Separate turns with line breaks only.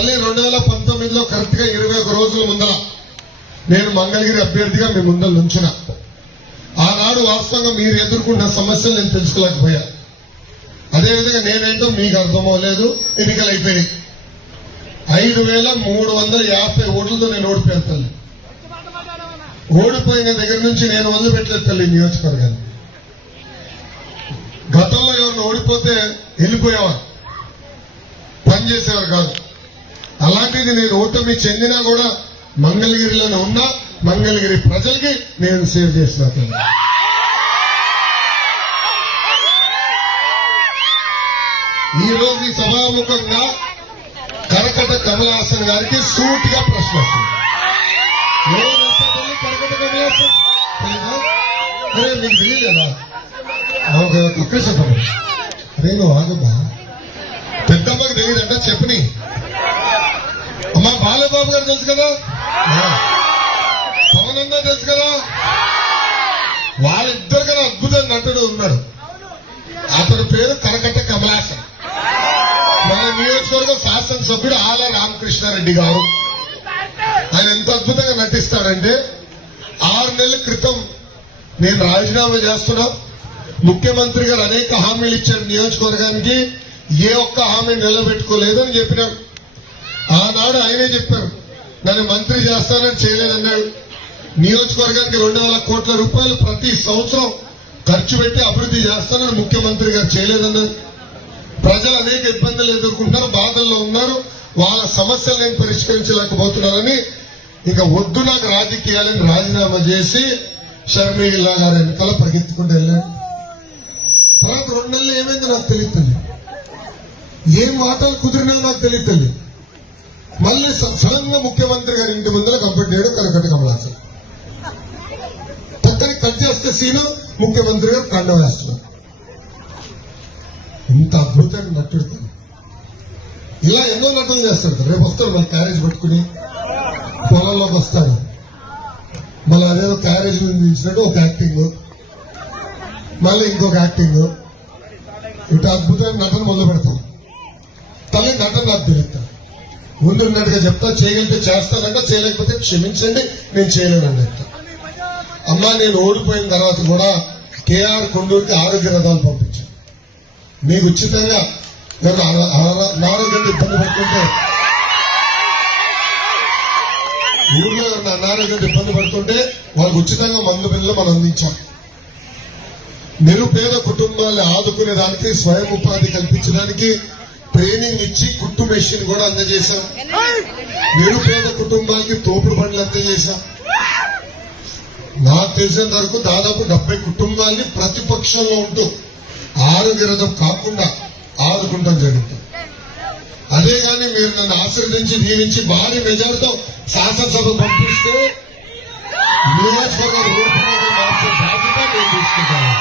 మళ్ళీ రెండు వేల పంతొమ్మిదిలో కరెక్ట్గా ఇరవై ఒక రోజుల ముందర నేను మంగళగిరి అభ్యర్థిగా మీ ముందర నుంచిన ఆనాడు వాస్తవంగా మీరు ఎదుర్కొన్న సమస్యలు నేను తెలుసుకోలేకపోయా. అదేవిధంగా నేనేంటో మీకు అర్థమవలేదు ఎన్నికలు అయిపోయినాయి ఐదు వేల మూడు వందల యాభై ఓట్లతో నేను ఓడిపోయాను తల్లి. ఓడిపోయిన దగ్గర నుంచి నేను వదిలిపెట్టలేదు తల్లి నియోజకవర్గాన్ని. గతంలో ఎవరిని ఓడిపోతే వెళ్ళిపోయేవారు. పనిచేసేవారు కాదు. అలాంటిది నేను ఓటమి చెందినా కూడా మంగళగిరిలోనే ఉన్నా మంగళగిరి ప్రజలకి నేను సేవ్ చేసిన తల్లి. ఈ రోజు ఈ సభాముఖంగా కరకట కమలాసన్ గారికి సూటిగా ప్రశ్న వస్తుంది. ఎవరు వేస్తారండి కరకట కమలాసన్. అరే మీకు తెలియలేదా? ఓకే చెప్పండి అరే నువ్వు ఆగమ్మా. పెద్దమ్మకు తెలియదంట చెప్పని. మా బాలబాబు గారు తెలుసు కదా? పవన్ అన్న తెలుసు కదా? వాళ్ళిద్దరు కన్నా అద్భుత నటుడు ఉన్నాడు. అతని పేరు కరకట్ట కమలాసన్. మన నియోజకవర్గం శాసనసభ్యుడు ఆల రామకృష్ణారెడ్డి గారు. ఆయన ఎంత అద్భుతంగా నటిస్తాడంటే ఆరు నెలల క్రితం నేను రాజీనామా చేస్తున్నా. ముఖ్యమంత్రి గారు అనేక హామీలు ఇచ్చారు నియోజకవర్గానికి. ఏ ఒక్క హామీ నిలబెట్టుకోలేదు అని చెప్పినాడు. ఆనాడు ఆయనే చెప్పారు నన్ను మంత్రి చేస్తానని చేయలేదన్నాడు. నియోజకవర్గానికి రెండు వేల కోట్ల రూపాయలు ప్రతి సంవత్సరం ఖర్చు పెట్టి అభివృద్ధి చేస్తానని ముఖ్యమంత్రి గారు చేయలేదన్నారు ప్రజలు అనేక ఇబ్బందులు ఎదుర్కొంటున్నారు బాధల్లో ఉన్నారు. వాళ్ళ సమస్యలు నేను పరిష్కరించలేకపోతున్నారని ఇక వద్దు నాకు రాజకీయాలని రాజీనామా చేసి షర్మిలా గారి వెనకాల పరిగెత్తుకుంటూ వెళ్ళాను తర్వాత రెండు నెలలు ఏమైందో నాకు తెలియదు ఏం మాటలు కుదిరినా నాకు తెలియదు మళ్ళీ సడన్గా ముఖ్యమంత్రి గారి ఇంటి ముందర కంప్లీట్ చేయడం కమలాసన్. పక్కన కట్ చేస్తే సీను ముఖ్యమంత్రి గారు కండ వేస్తున్నారు. ఇంత అద్భుతమైన నటుడు ఇలా ఎన్నో నటులు చేస్తాడు రేపు వస్తాడు మన క్యారేజ్ పట్టుకుని. పొలంలోకి వస్తాడు మళ్ళీ అదేదో క్యారేజ్ నుంచి ఇచ్చినట్టు ఒక యాక్టింగ్ మళ్ళీ ఇంకొక యాక్టింగ్ ఇటు అద్భుతమైన నటన మొదలు పెడతాం తల్లి నటన నాకు తెలుస్తాను ముందున్నట్టుగా చెప్తా చేయగలిగితే చేస్తానంట చేయలేకపోతే క్షమించండి నేను చేయలేనండి చెప్తా. అమ్మా నేను ఓడిపోయిన తర్వాత కూడా కేఆర్ కొండూరుకి ఆరోగ్య రథాలు పంపించాను మీకు ఉచితంగా ఎవరు అనారోగ్యంగా ఇబ్బంది పడుతుంటే ఊర్లో ఎవరైనా అనారోగ్యంతో ఇబ్బంది పడుతుంటే వాళ్ళకు ఉచితంగా మందు బిల్లు మనం అందించాం. నిరుపేద కుటుంబాలను ఆదుకునే దానికి స్వయం ఉపాధి కల్పించడానికి ట్రైనింగ్ ఇచ్చి కుట్టు మెషిన్ కూడా అందజేశాం. నిరుపేద కుటుంబాలకి తోపుడు బండ్లు అందజేశాం. నాకు తెలిసినంత వరకు దాదాపు డెబ్బై కుటుంబాల్ని ప్రతిపక్షంలో ఉంటూ ఆరోగ్య రథం కాకుండా ఆదుకుంటాం జరుగుతుంది అదే గాని మీరు నన్ను ఆశీర్వదించి దీవించి భారీ మెజార్టీతో శాసనసభ పంపిస్తే నియోజకవర్గం ఓడిపోయిన మార్చే బాధ్యత నేను తీసుకుంటాను.